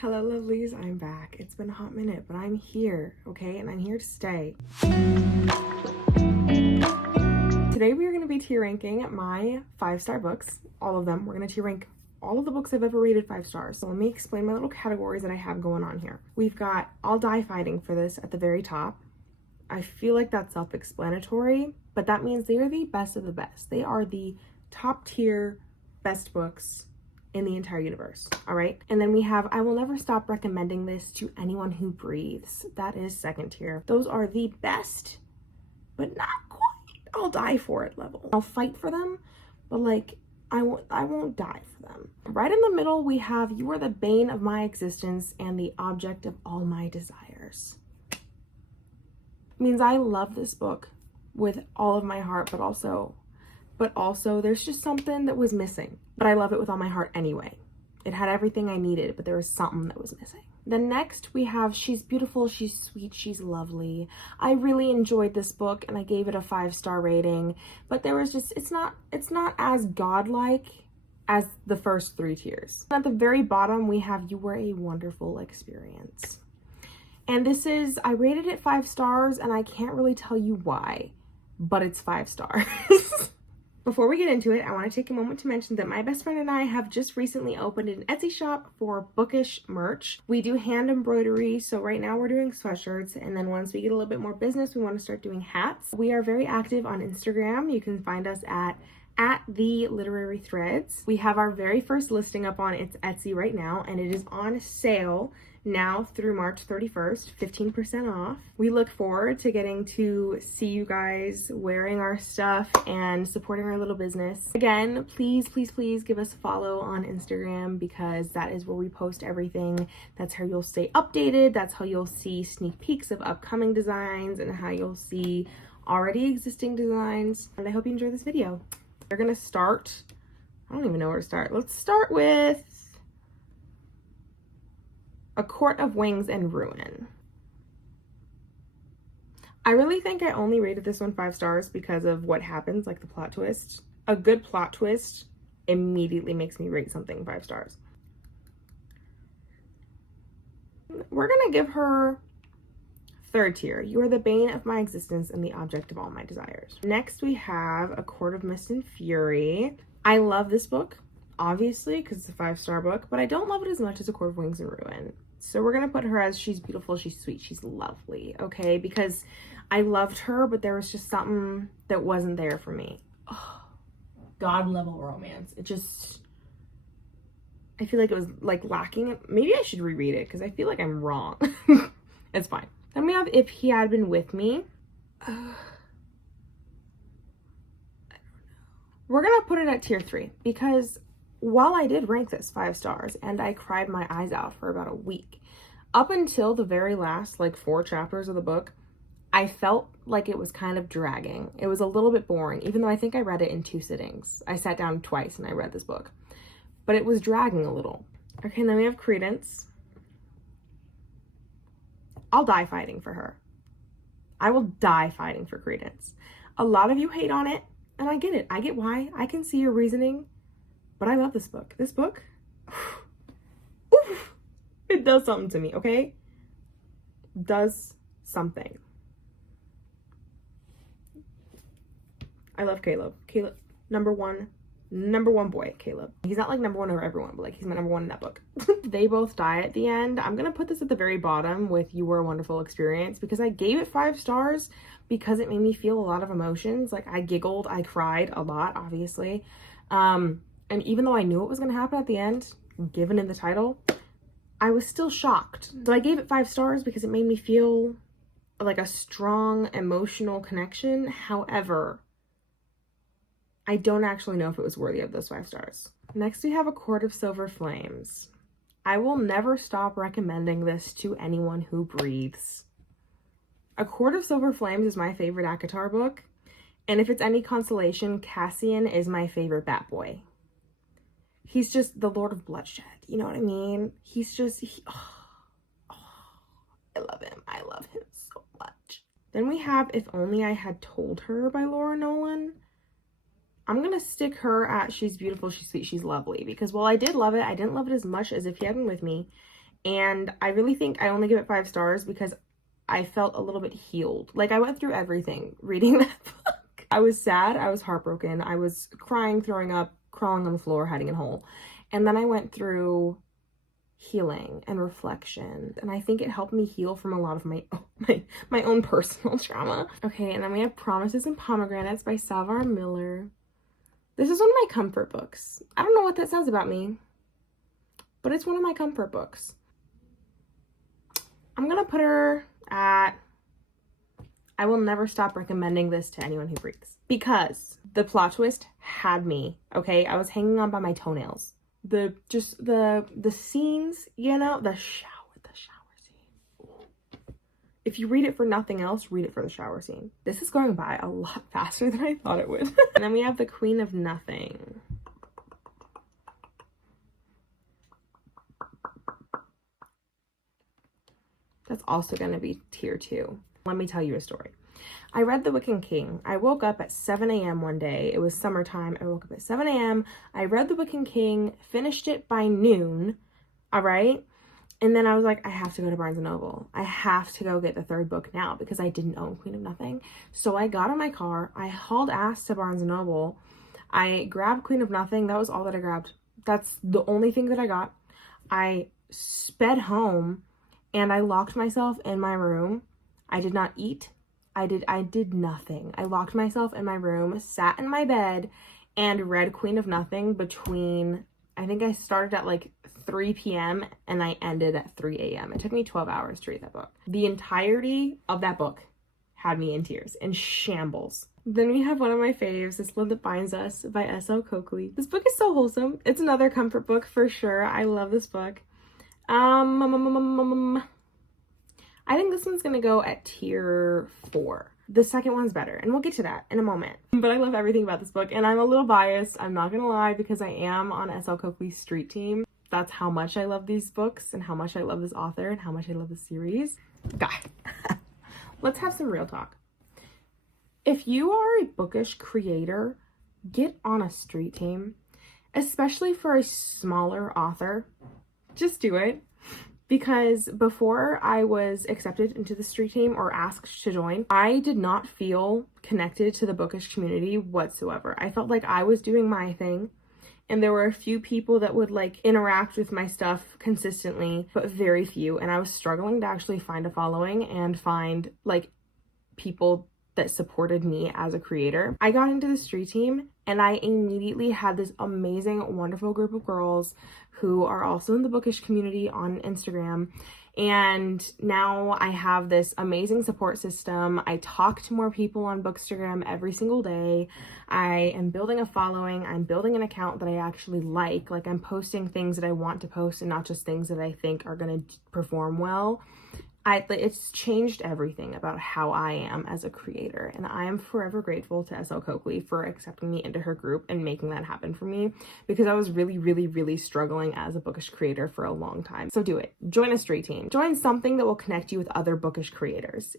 Hello lovelies, I'm back. It's been a hot minute, but I'm here, okay? And I'm here to stay. Today we are going to be tier ranking my 5-star books, all of them. We're going to tier rank all of the books I've ever rated 5 stars. So let me explain my little categories that I have going on here. We've got I'll Die Fighting for this at the very top. I feel like that's self-explanatory, but that means they are the best of the best. They are the top tier best books in the entire universe, all right? And then we have I Will Never Stop Recommending This to Anyone Who Breathes. That is second tier. Those are the best, but not quite I'll die for it level. I'll fight for them, but like I won't die for them. Right in the middle, we have You Are the Bane of My Existence and the Object of All My Desires. It means I love this book with all of my heart, but also there's just something that was missing. But I love it with all my heart anyway. It had everything I needed, but there was something that was missing. Then next we have She's Beautiful, She's Sweet, She's Lovely. I really enjoyed this book and I gave it a 5-star rating, but there was just, it's not as godlike as the first 3 tiers. At the very bottom, we have You Were a Wonderful Experience. And this is, I rated it 5 stars and I can't really tell you why, but it's 5 stars. Before we get into it, I want to take a moment to mention that my best friend and I have just recently opened an Etsy shop for bookish merch. We do hand embroidery, so right now we're doing sweatshirts, and then once we get a little bit more business, we want to start doing hats. We are very active on Instagram. You can find us at the Literary Threads. We have our very first listing up on Etsy right now, and it is on sale now through March 31st, 15% off. We look forward to getting to see you guys wearing our stuff and supporting our little business. Again, please give us a follow on Instagram because that is where we post everything. That's how you'll stay updated. That's how you'll see sneak peeks of upcoming designs and how you'll see already existing designs. And I hope you enjoy this video. We're gonna start, I don't even know where to start. Let's start with A Court of Wings and Ruin. I really think I only rated this one 5 stars because of what happens, like the plot twist. A good plot twist immediately makes me rate something 5 stars. We're gonna give her 3rd tier. You Are the Bane of My Existence and the Object of All My Desires. Next we have A Court of Mist and Fury. I love this book, obviously, because it's a 5-star book, but I don't love it as much as A Court of Wings and Ruin. So we're gonna put her as She's Beautiful, She's Sweet, She's Lovely, okay? Because I loved her, but there was just something that wasn't there for me. Oh, God level romance. It just, I feel like it was like lacking. Maybe I should reread it because I feel like I'm wrong. It's fine. Then we have If He Had Been With Me. I don't know. We're gonna put it at tier 3 because while I did rank this 5 stars and I cried my eyes out for about a week, up until the very last like 4 chapters of the book, I felt like it was kind of dragging. It was a little bit boring, even though I think I read it in 2 sittings. I sat down twice and I read this book, but it was dragging a little. Okay, and then we have Credence. I'll die fighting for her. I will die fighting for Credence. A lot of you hate on it, and I get it. I get why. I can see your reasoning, but I love this book. This book, oof, it does something to me, okay? Does something. I love Caleb. Caleb, number one boy, Caleb. He's not like number 1 over everyone, but like he's my number 1 in that book. They both die at the end. I'm gonna put this at the very bottom with You Were a Wonderful Experience because I gave it 5 stars because it made me feel a lot of emotions. Like I giggled, I cried a lot, obviously. And even though I knew what was gonna happen at the end, given in the title, I was still shocked. So I gave it 5 stars because it made me feel like a strong emotional connection. However, I don't actually know if it was worthy of those 5 stars. Next, we have A Court of Silver Flames. I will never stop recommending this to anyone who breathes. A Court of Silver Flames is my favorite ACOTAR book, and if it's any consolation, Cassian is my favorite Bat Boy. He's just the Lord of Bloodshed, you know what I mean? He's just, I love him. I love him so much. Then we have If Only I Had Told Her by Laura Nolan. I'm gonna stick her at She's Beautiful, She's Sweet, She's Lovely, because while I did love it, I didn't love it as much as If You Hadn't With Me. And I really think I only give it 5 stars because I felt a little bit healed. Like, I went through everything reading that book. I was sad, I was heartbroken, I was crying, throwing up, crawling on the floor, hiding in a hole. And then I went through healing and reflection, and I think it helped me heal from a lot of my own personal trauma. Okay, and then we have Promises and Pomegranates by Salvar Miller. This is one of my comfort books. I don't know what that says about me, but it's one of my comfort books. I'm gonna put her at, I will never stop recommending this to anyone who reads, because the plot twist had me, okay? I was hanging on by my toenails. The scenes, you know, the shower scene. Ooh. If you read it for nothing else, read it for the shower scene. This is going by a lot faster than I thought it would. And then we have The Queen of Nothing. That's also going to be tier 2. Let me tell you a story. I read The Wicked King. I woke up at 7 a.m. one day. It was summertime. I woke up at 7 a.m. I read The Wicked King, finished it by noon, all right? And then I was like, I have to go to Barnes & Noble. I have to go get the 3rd book now because I didn't own Queen of Nothing. So I got in my car. I hauled ass to Barnes & Noble. I grabbed Queen of Nothing. That was all that I grabbed. That's the only thing that I got. I sped home and I locked myself in my room. I did not eat. I did nothing. I locked myself in my room, sat in my bed, and read Queen of Nothing between, I think I started at like 3 p.m. and I ended at 3 a.m. It took me 12 hours to read that book. The entirety of that book had me in tears, in shambles. Then we have one of my faves, This Love That Binds Us by S.L. Coakley. This book is so wholesome. It's another comfort book for sure. I love this book. I think this one's gonna go at tier 4. The second one's better, and we'll get to that in a moment. But I love everything about this book, and I'm a little biased, I'm not gonna lie, because I am on S.L. Coakley's street team. That's how much I love these books, and how much I love this author, and how much I love the series. Guy, let's have some real talk. If you are a bookish creator, get on a street team, especially for a smaller author. Just do it. Because before I was accepted into the street team or asked to join, I did not feel connected to the bookish community whatsoever. I felt like I was doing my thing, and there were a few people that would like interact with my stuff consistently, but very few. And I was struggling to actually find a following and find like people that supported me as a creator. I got into the street team and I immediately had this amazing, wonderful group of girls who are also in the bookish community on Instagram. And now I have this amazing support system. I talk to more people on Bookstagram every single day. I am building a following. I'm building an account that I actually like. Like, I'm posting things that I want to post and not just things that I think are going to perform well. It's changed everything about how I am as a creator, and I am forever grateful to S.L. Coakley for accepting me into her group and making that happen for me, because I was really, really, really struggling as a bookish creator for a long time. So do it. Join a street team. Join something that will connect you with other bookish creators.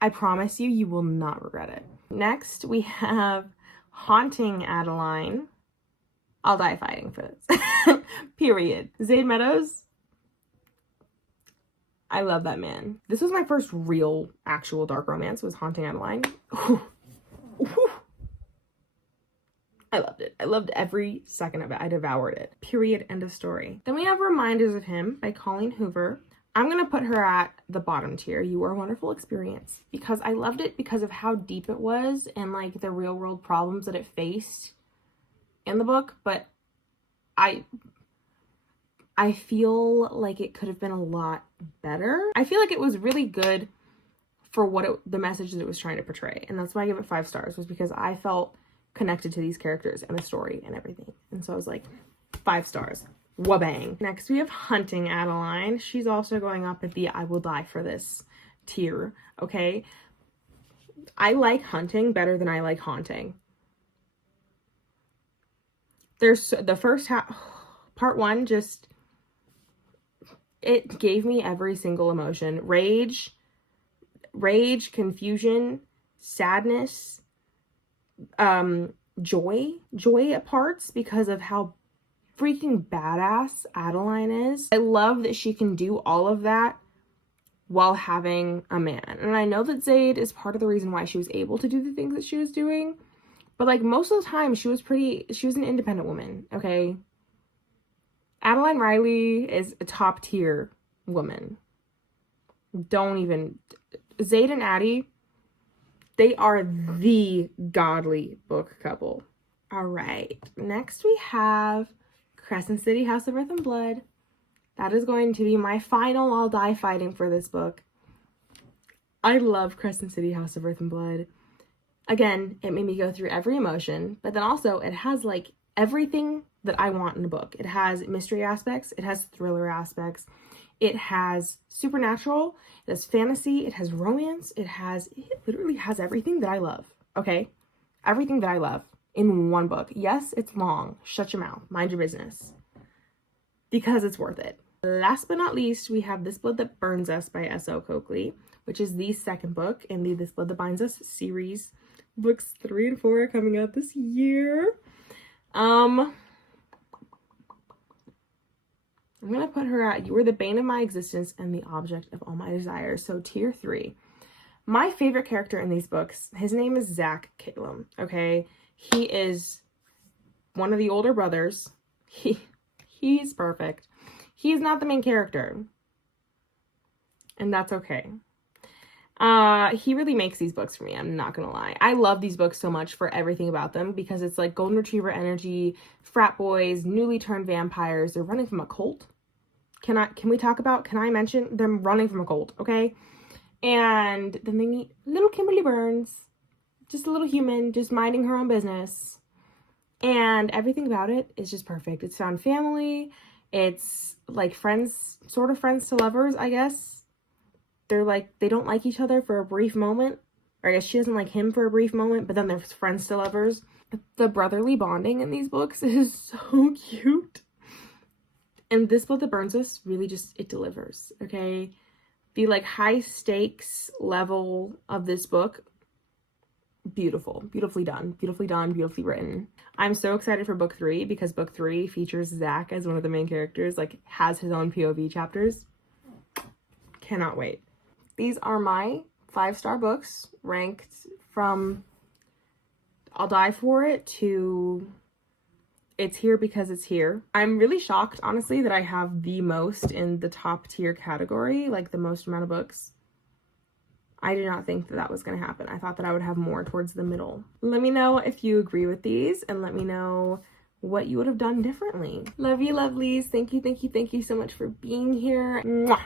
I promise you, you will not regret it. Next, we have Haunting Adeline. I'll die fighting for this. Period. Zaid Meadows. I love that man. This was my first real, actual dark romance, was Haunting Adeline. Ooh. Ooh. I loved it. I loved every second of it. I devoured it. Period. End of story. Then we have Reminders of Him by Colleen Hoover. I'm going to put her at the bottom tier. You Are a Wonderful Experience, because I loved it because of how deep it was and like the real world problems that it faced in the book. But I feel like it could have been a lot better. I feel like it was really good for the message that it was trying to portray. And that's why I give it 5 stars, was because I felt connected to these characters and the story and everything. And so I was like, 5 stars. Wabang. Next, we have Hunting Adeline. She's also going up at the I will die for this tier, okay? I like hunting better than I like haunting. There's the first part 1, just... it gave me every single emotion. Rage, confusion, sadness, joy at parts because of how freaking badass Adeline is. I love that she can do all of that while having a man. And I know that Zayd is part of the reason why she was able to do the things that she was doing. But like most of the time, she was an independent woman, okay? Adeline Riley is a top tier woman. Zayd and Addie, they are the godly book couple. All right, next we have Crescent City, House of Earth and Blood. That is going to be my final I'll die fighting for this book. I love Crescent City, House of Earth and Blood. Again, it made me go through every emotion, but then also it has like everything that I want in a book. It has mystery aspects, it has thriller aspects, it has supernatural, it has fantasy, it has romance, it literally has everything that I love, okay? Everything that I love in one book. Yes, it's long. Shut your mouth. Mind your business. Because it's worth it. Last but not least, we have This Blood That Burns Us by S.O. Coakley, which is the second book in the This Blood That Binds Us series. Books 3 and 4 are coming out this year. I'm gonna put her at, you were the bane of my existence and the object of all my desires. So tier 3. My favorite character in these books, his name is Zach Calum, okay? He is one of the older brothers. He's perfect. He's not the main character. And that's okay. He really makes these books for me, I'm not gonna lie. I love these books so much for everything about them because it's like golden retriever energy, frat boys, newly turned vampires. They're running from a cult. Can I mention them running from a cult, okay? And then they meet little Kimberly Burns, just a little human, just minding her own business. And everything about it is just perfect. It's found family. It's like friends, sort of friends to lovers, I guess. They're like, they don't like each other for a brief moment. Or I guess she doesn't like him for a brief moment, but then they're friends to lovers. The brotherly bonding in these books is so cute. And This Blood That Burns Us really just, it delivers, okay? The like high stakes level of this book, beautiful, beautifully done, beautifully written. I'm so excited for book 3 because book 3 features Zach as one of the main characters, like has his own POV chapters. Cannot wait. These are my 5-star books ranked from I'll die for it to it's here because it's here. I'm really shocked, honestly, that I have the most in the top tier category, like the most amount of books. I did not think that was going to happen. I thought that I would have more towards the middle. Let me know if you agree with these and let me know what you would have done differently. Love you, lovelies. Thank you so much for being here. Mwah.